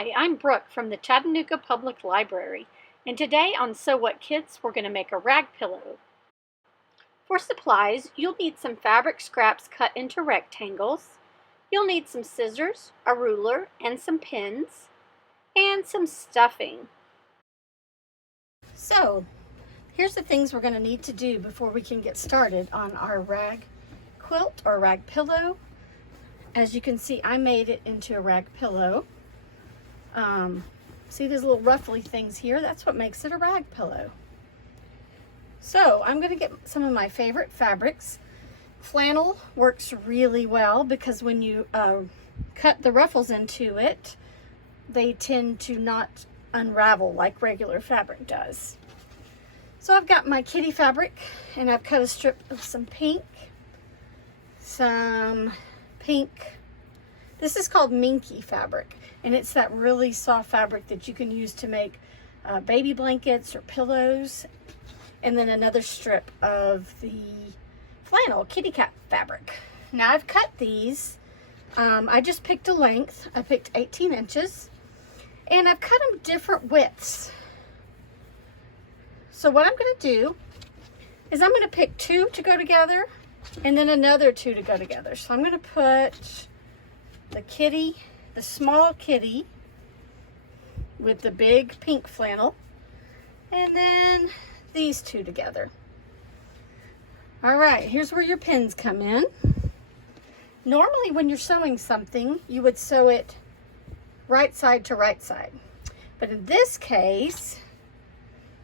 Hi, I'm Brooke from the Chattanooga Public Library, and today on So What Kids, we're going to make a rag pillow. For supplies, you'll need some fabric scraps cut into rectangles. You'll need some scissors, a ruler, and some pins, and some stuffing. So, here's the things we're going to need to do before we can get started on our rag quilt or rag pillow. As you can see, I made it into a rag pillow. See these little ruffly things here? That's what makes it a rag pillow. So I'm going to get some of my favorite fabrics. Flannel works really well because when you cut the ruffles into it, they tend to not unravel like regular fabric does. So I've got my kitty fabric, and I've cut a strip of some pink. This is called minky fabric, and it's that really soft fabric that you can use to make baby blankets or pillows. And then another strip of the flannel kitty cat fabric. Now I've cut these. I just picked a length. I picked 18 inches, and I've cut them different widths. So what I'm going to do is I'm going to pick 2 to go together, and then another 2 to go together. So I'm going to put the small kitty with the big pink flannel, and then these 2 together. All right, here's where your pins come in. Normally when you're sewing something, you would sew it right side to right side. But in this case,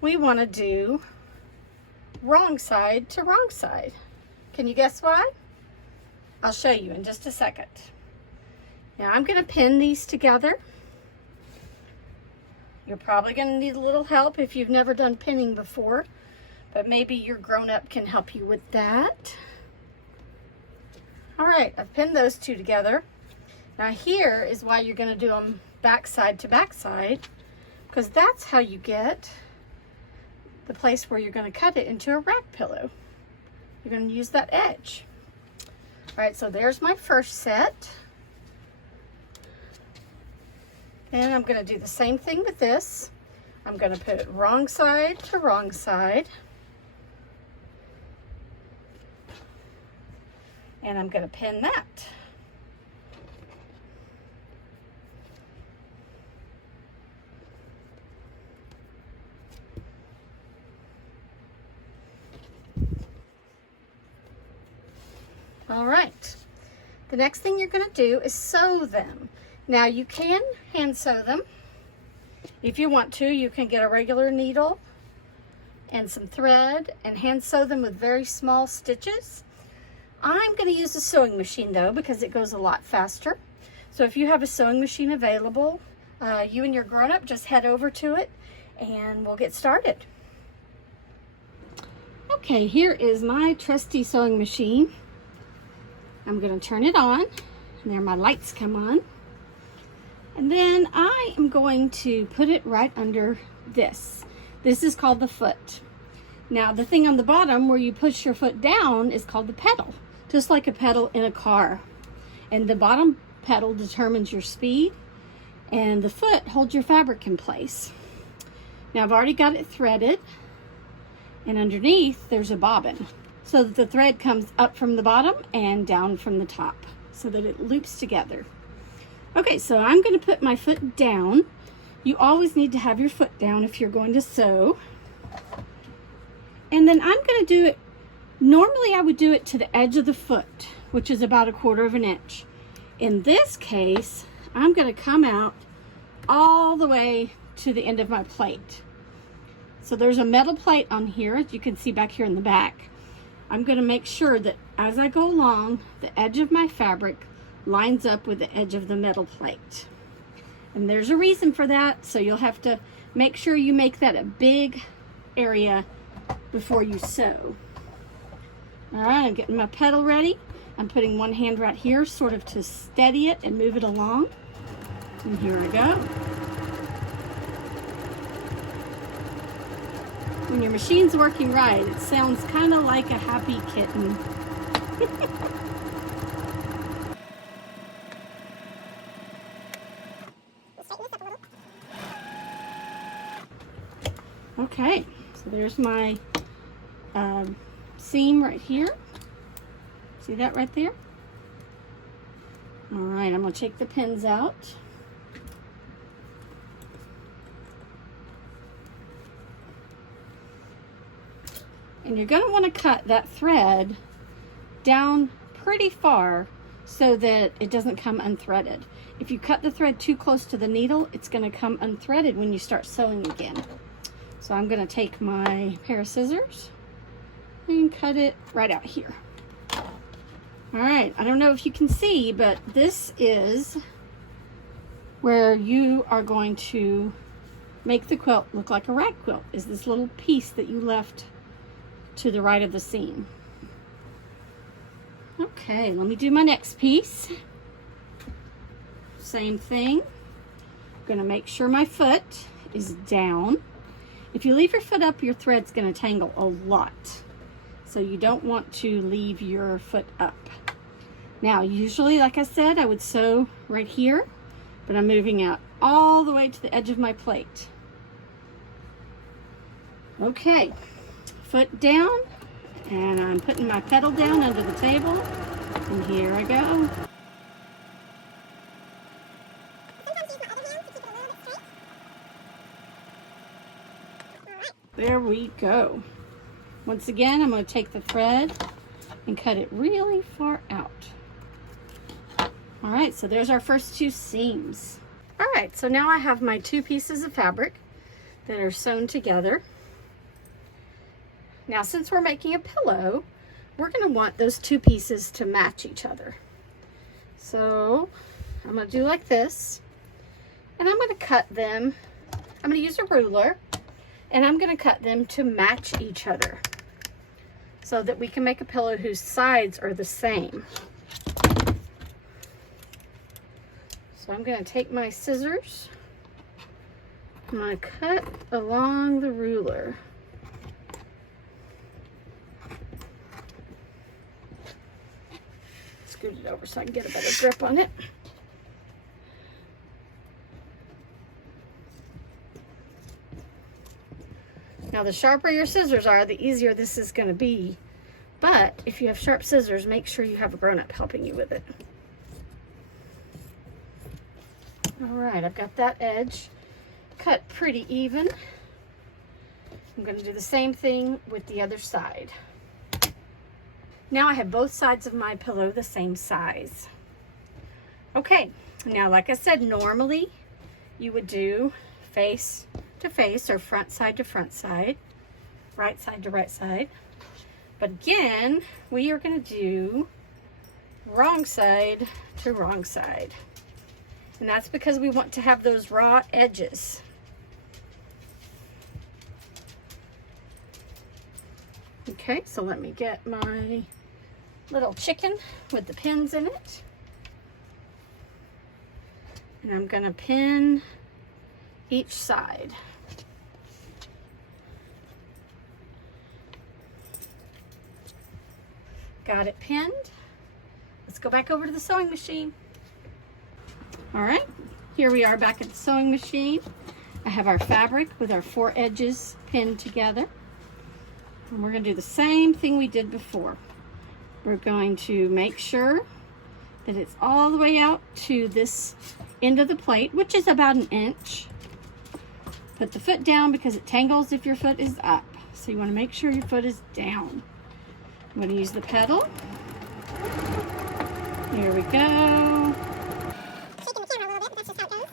we want to do wrong side to wrong side. Can you guess why? I'll show you in just a second. Now I'm going to pin these together. You're probably going to need a little help if you've never done pinning before, but maybe your grown-up can help you with that. All right, I've pinned those 2 together. Now here is why you're going to do them back side to back side, because that's how you get the place where you're going to cut it into a rag pillow. You're going to use that edge. All right, so there's my first set. And I'm going to do the same thing with this. I'm going to put it wrong side to wrong side. And I'm going to pin that. All right. The next thing you're going to do is sew them. Now you can hand sew them. If you want to, you can get a regular needle and some thread and hand sew them with very small stitches. I'm going to use a sewing machine though, because it goes a lot faster. So if you have a sewing machine available, you and your grown-up just head over to it and we'll get started. Okay, here is my trusty sewing machine. I'm going to turn it on, and there my lights come on. And then I am going to put it right under this. This is called the foot. Now the thing on the bottom where you push your foot down is called the pedal, just like a pedal in a car. And the bottom pedal determines your speed, and the foot holds your fabric in place. Now I've already got it threaded, and underneath there's a bobbin, so that the thread comes up from the bottom and down from the top, so that it loops together. Okay, so I'm going to put my foot down. You always need to have your foot down if you're going to sew. And then I'm going to do it, normally I would do it to the edge of the foot, which is about 1/4 inch. In this case, I'm going to come out all the way to the end of my plate. So there's a metal plate on here, as you can see back here in the back. I'm going to make sure that as I go along, the edge of my fabric lines up with the edge of the metal plate. And there's a reason for that, so you'll have to make sure you make that a big area before you sew. All right, I'm getting my pedal ready. I'm putting one hand right here sort of to steady it and move it along. And here I go. When your machine's working right, it sounds kind of like a happy kitten. Straighten this up a little. Okay, so there's my seam right here. See that right there? All right, I'm gonna take the pins out. And you're gonna wanna cut that thread down pretty far so that it doesn't come unthreaded. If you cut the thread too close to the needle, it's gonna come unthreaded when you start sewing again. So I'm gonna take my pair of scissors and cut it right out here. All right, I don't know if you can see, but this is where you are going to make the quilt look like a rag quilt, is this little piece that you left to the right of the seam. Okay, let me do my next piece. Same thing. I'm gonna make sure my foot is down. If you leave your foot up, your thread's gonna tangle a lot. So you don't want to leave your foot up. Now, usually, like I said, I would sew right here, but I'm moving out all the way to the edge of my plate. Okay, foot down, and I'm putting my pedal down under the table, and here I go. There we go. Once again, I'm going to take the thread and cut it really far out. All right, so there's our first two seams. All right, so now I have my two pieces of fabric that are sewn together. Now, since we're making a pillow, we're going to want those two pieces to match each other. So I'm going to do like this, and I'm going to cut them. I'm going to use a ruler, and I'm going to cut them to match each other so that we can make a pillow whose sides are the same. So I'm going to take my scissors. I'm going to cut along the ruler. Scoot it over so I can get a better grip on it. Now, the sharper your scissors are, the easier this is going to be. But if you have sharp scissors, make sure you have a grown-up helping you with it. All right, I've got that edge cut pretty even. I'm going to do the same thing with the other side. Now I have both sides of my pillow the same size. Okay, now like I said, normally you would do face to face or front side to front side, right side to right side. But again, we are going to do wrong side to wrong side. And that's because we want to have those raw edges. Okay, so let me get my little chicken with the pins in it. And I'm going to pin each side. Got it pinned. Let's go back over to the sewing machine. All right, here we are back at the sewing machine. I have our fabric with our 4 edges pinned together. And we're going to do the same thing we did before. We're going to make sure that it's all the way out to this end of the plate, which is about 1 inch. Put the foot down because it tangles if your foot is up. So you want to make sure your foot is down. I'm going to use the pedal. Here we go. Shaking the camera a little bit, but that's just how it goes.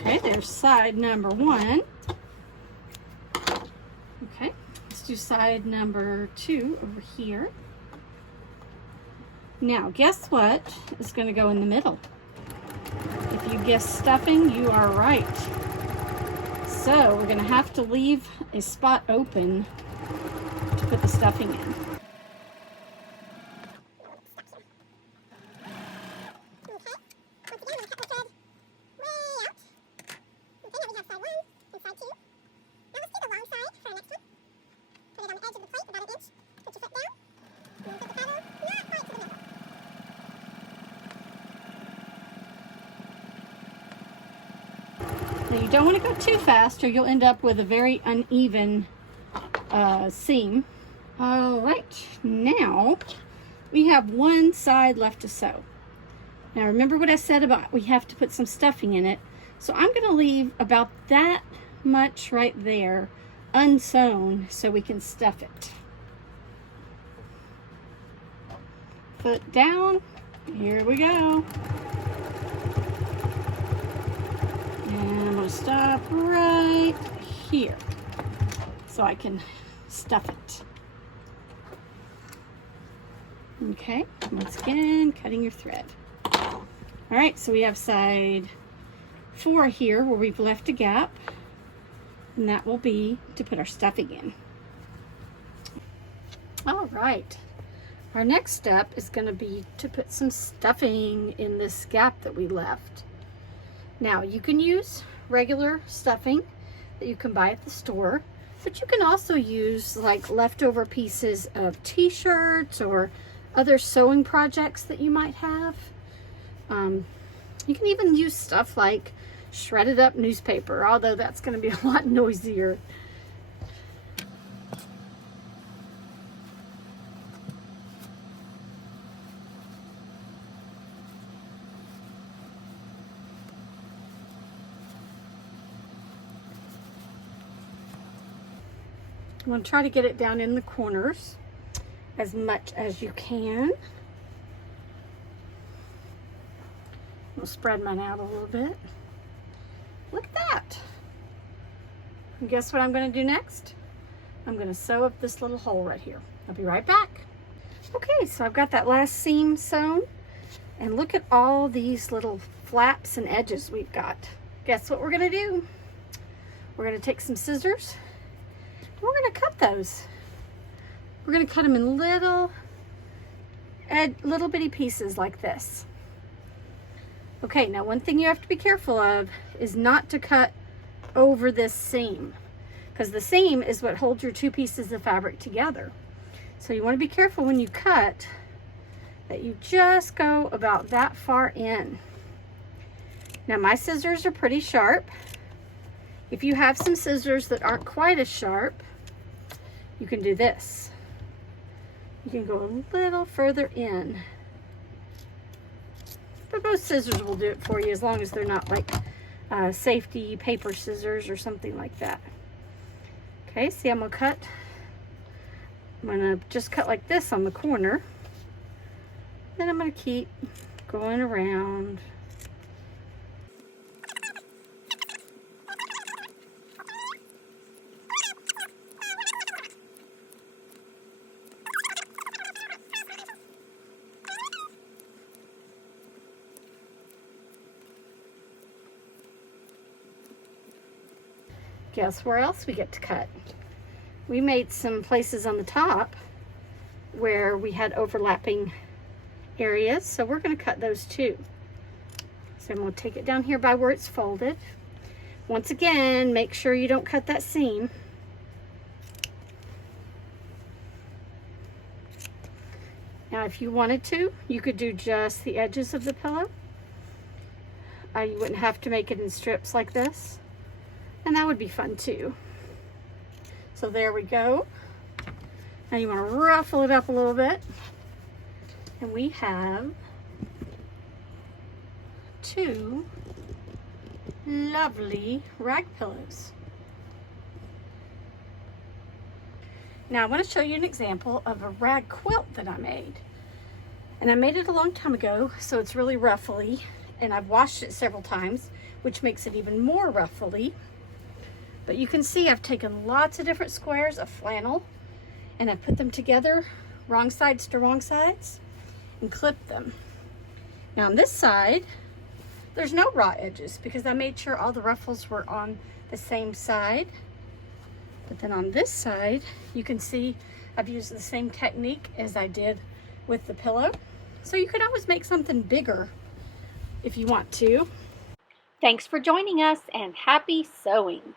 Okay, there's side number 1. Okay, let's do side number 2 over here. Now, guess what is going to go in the middle? If you guess stuffing, you are right. So we're going to have to leave a spot open to put the stuffing in. Now you don't want to go too fast or you'll end up with a very uneven seam. All right, now we have one side left to sew. Now remember what I said about we have to put some stuffing in it. So I'm going to leave about that much right there unsewn so we can stuff it. Foot down, here we go. And I'm going to stop right here so I can stuff it. Okay, once again, cutting your thread. All right, so we have side 4 here where we've left a gap, and that will be to put our stuffing in. All right, our next step is going to be to put some stuffing in this gap that we left. Now you can use regular stuffing that you can buy at the store, but you can also use like leftover pieces of t-shirts or other sewing projects that you might have. You can even use stuff like shredded up newspaper, although that's going to be a lot noisier. I'm going to try to get it down in the corners as much as you can. We'll spread mine out a little bit. Look at that. And guess what I'm going to do next? I'm going to sew up this little hole right here. I'll be right back. Okay, so I've got that last seam sewn. And look at all these little flaps and edges we've got. Guess what we're going to do? We're going to take some scissors and we're going to cut those. We're going to cut them in little bitty pieces like this. Okay, now one thing you have to be careful of is not to cut over this seam, because the seam is what holds your two pieces of fabric together. So you want to be careful when you cut that you just go about that far in. Now my scissors are pretty sharp. If you have some scissors that aren't quite as sharp, you can do this. You can go a little further in. But most scissors will do it for you as long as they're not like safety paper scissors or something like that. Okay, see, I'm gonna just cut like this on the corner. Then I'm gonna keep going around. Guess where else we get to cut? We made some places on the top where we had overlapping areas, so we're going to cut those too. So I'm going to take it down here by where it's folded. Once again, make sure you don't cut that seam. Now if you wanted to, you could do just the edges of the pillow. You wouldn't have to make it in strips like this. And that would be fun too. So there we go. Now you want to ruffle it up a little bit. And we have 2 lovely rag pillows. Now I want to show you an example of a rag quilt that I made. And I made it a long time ago, so it's really ruffly. And I've washed it several times, which makes it even more ruffly. But you can see I've taken lots of different squares of flannel and I've put them together, wrong sides to wrong sides, and clipped them. Now on this side, there's no raw edges because I made sure all the ruffles were on the same side. But then on this side, you can see I've used the same technique as I did with the pillow. So you can always make something bigger if you want to. Thanks for joining us and happy sewing.